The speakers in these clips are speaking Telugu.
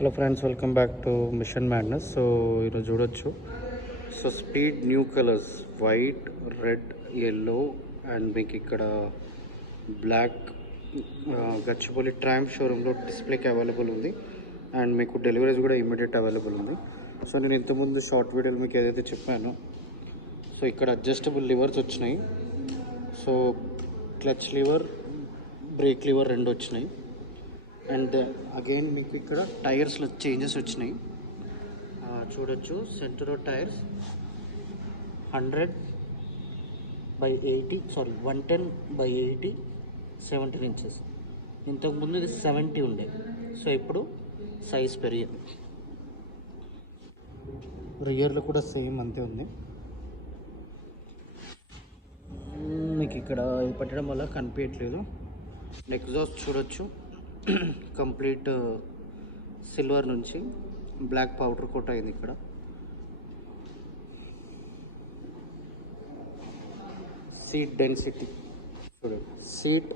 Hello friends, welcome back to mission madness. So ఈరోజు చూడొచ్చు. So speed new colours white, red, yellow and మీకు ఇక్కడ బ్లాక్ గచ్చిబౌలి ట్రాంప్ షోరూంలో డిస్ప్లేకి అవైలబుల్ ఉంది. అండ్ మీకు డెలివరీస్ కూడా ఇమీడియట్ అవైలబుల్ ఉంది. సో నేను ఇంతకుముందు షార్ట్ వీడియోలు మీకు ఏదైతే చెప్పానో, సో ఇక్కడ అడ్జస్టబుల్ లివర్స్ వచ్చినాయి. So clutch lever, brake lever రెండు వచ్చినాయి. అండ్ అగైన్ మీకు ఇక్కడ టైర్స్లో చేంజెస్ వచ్చినాయి. చూడొచ్చు, సెంటర్ టైర్స్ 110/80 17 ఇంచెస్. ఇంతకుముందు ఇది 70 ఉండే, సో ఇప్పుడు సైజ్ పెరిగింది. రియర్లో కూడా సేమ్ అంతే ఉంది. మీకు ఇక్కడ పెట్టడం వల్ల కనిపించట్లేదు. ఎగ్జాస్ట్ చూడొచ్చు, కంప్లీట్ సిల్వర్ నుంచి బ్లాక్ పౌడర్ కోట్ అయింది. ఇక్కడ సీట్ డెన్సిటీ చూడండి, సీట్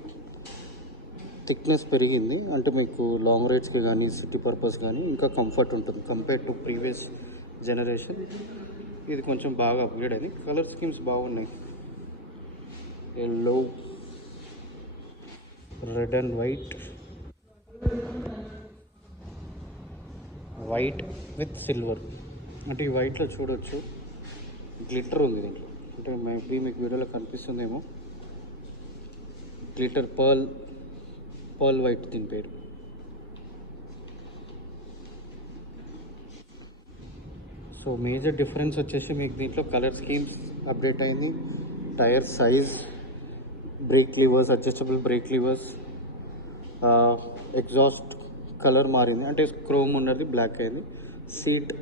థిక్నెస్ పెరిగింది. అంటే మీకు లాంగ్ రైడ్స్కి కానీ సిటీ పర్పస్ కానీ ఇంకా కంఫర్ట్ ఉంటుంది కంపేర్ టు ప్రీవియస్ జనరేషన్. ఇది కొంచెం బాగా అప్గ్రేడ్ అయింది. కలర్ స్కీమ్స్ బాగున్నాయి, yellow, red and white with silver. అంటే ఈ వైట్లో చూడొచ్చు గ్లిటర్ ఉంది దీంట్లో. అంటే మేబీ మీకు వీడియోలో కనిపిస్తుందేమో, గ్లిటర్ పర్ల్ వైట్ దీని పేరు. సో మేజర్ డిఫరెన్స్ వచ్చేసి మీకు దీంట్లో కలర్ స్కీమ్స్ అప్డేట్ అయింది, tyre size, brake levers, adjustable brake levers, exhaust colour మారింది. అంటే క్రోమ్ ఉన్నది బ్లాక్ అయింది, సీట్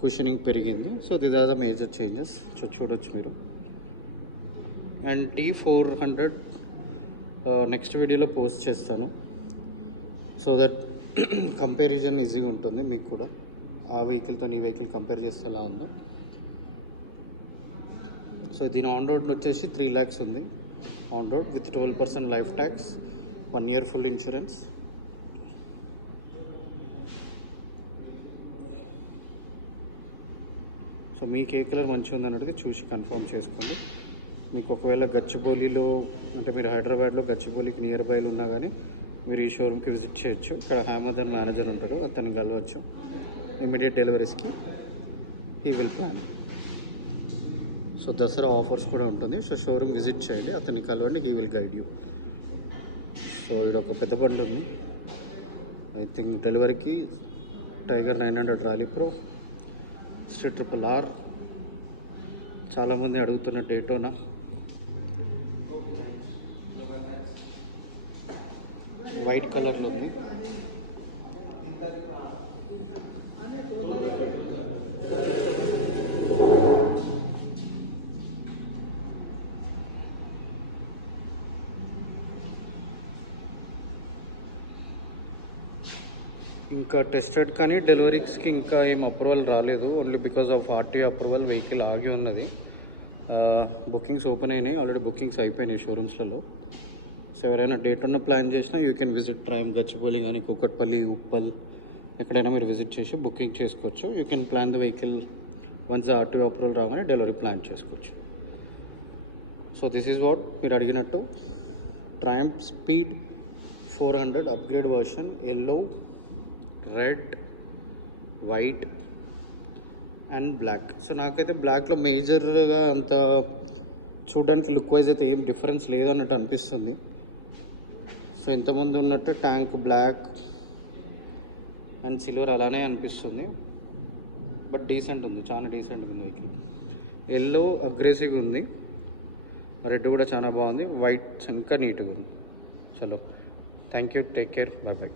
కుషనింగ్ పెరిగింది. So these are the major changes. So చూడొచ్చు మీరు. అండ్ T400 నెక్స్ట్ వీడియోలో పోస్ట్ చేస్తాను, సో దట్ కంపారిజన్ ఈజీగా ఉంటుంది మీకు కూడా. ఆ వెహికల్తో ఈ వెహికల్ కంపేర్ చేస్తే ఎలా ఉందో. సో దీని ఆన్ రోడ్ వచ్చేసి 3 lakhs ఉంది on road with 12% life tax, 1 year full insurance. So మీకు ఏ కలర్ మంచిగా ఉందన్నట్టుగా చూసి కన్ఫర్మ్ చేసుకోండి. మీకు ఒకవేళ గచ్చిబౌలిలో, అంటే మీరు హైదరాబాద్లో గచ్చిబౌలికి నియర్ బైలో ఉన్నా కానీ మీరు ఈ షోరూమ్కి విజిట్ చేయొచ్చు. ఇక్కడ అమెజాన్ మేనేజర్ ఉంటాడు, అతన్ని కలవచ్చు. ఇమీడియట్ డెలివరీస్కి he will plan. So Dasara offers కూడా ఉంటుంది. సో షోరూమ్ విజిట్ చేయండి, అతన్ని కలవండి, he will guide you. So ఇది ఒక పెద్ద బండి ఉంది. ఐ థింక్ డెలివరీకి టైగర్ 900 రాలీ ప్రో, RRR, చాలామంది అడుగుతున్న డేటోనా, వైట్ కలర్లో ఉంది. ఇంకా టెస్టెడ్ కానీ డెలివరీస్కి ఇంకా ఏం అప్రూవల్ రాలేదు. Only because of RTO approval vehicle ఆగి ఉన్నది. బుకింగ్స్ ఓపెన్ అయినాయి, ఆల్రెడీ బుకింగ్స్ అయిపోయినాయి షోరూమ్స్లలో. సో ఎవరైనా డేట్ ఉన్న ప్లాన్ చేసినా you can visit Triumph Gachibowli కానీ కూకట్పల్లి, ఉప్పల్, ఎక్కడైనా మీరు విజిట్ చేసి బుకింగ్ చేసుకోవచ్చు. You can plan the vehicle once the RTO approval రాగానే డెలివరీ ప్లాన్ చేసుకోవచ్చు. సో దిస్ ఈజ్ వాట్ మీరు అడిగినట్టు Triumph speed 400 upgrade version, yellow, red, white and black. So నాకైతే బ్లాక్లో మేజర్గా అంత చూడడానికి లుక్ వైజ్ అయితే ఏం డిఫరెన్స్ లేదన్నట్టు అనిపిస్తుంది. సో ఇంతకుముందు ఉన్నట్టు ట్యాంక్ బ్లాక్ అండ్ సిల్వర్ అలానే అనిపిస్తుంది, బట్ డీసెంట్ ఉంది, చాలా డీసెంట్ ఉంది వెహికల్. ఎల్లో అగ్రెసివ్గా ఉంది, రెడ్ కూడా చాలా బాగుంది, వైట్ ఇంకా నీట్గా ఉంది. చలో, thank you, take care, bye bye.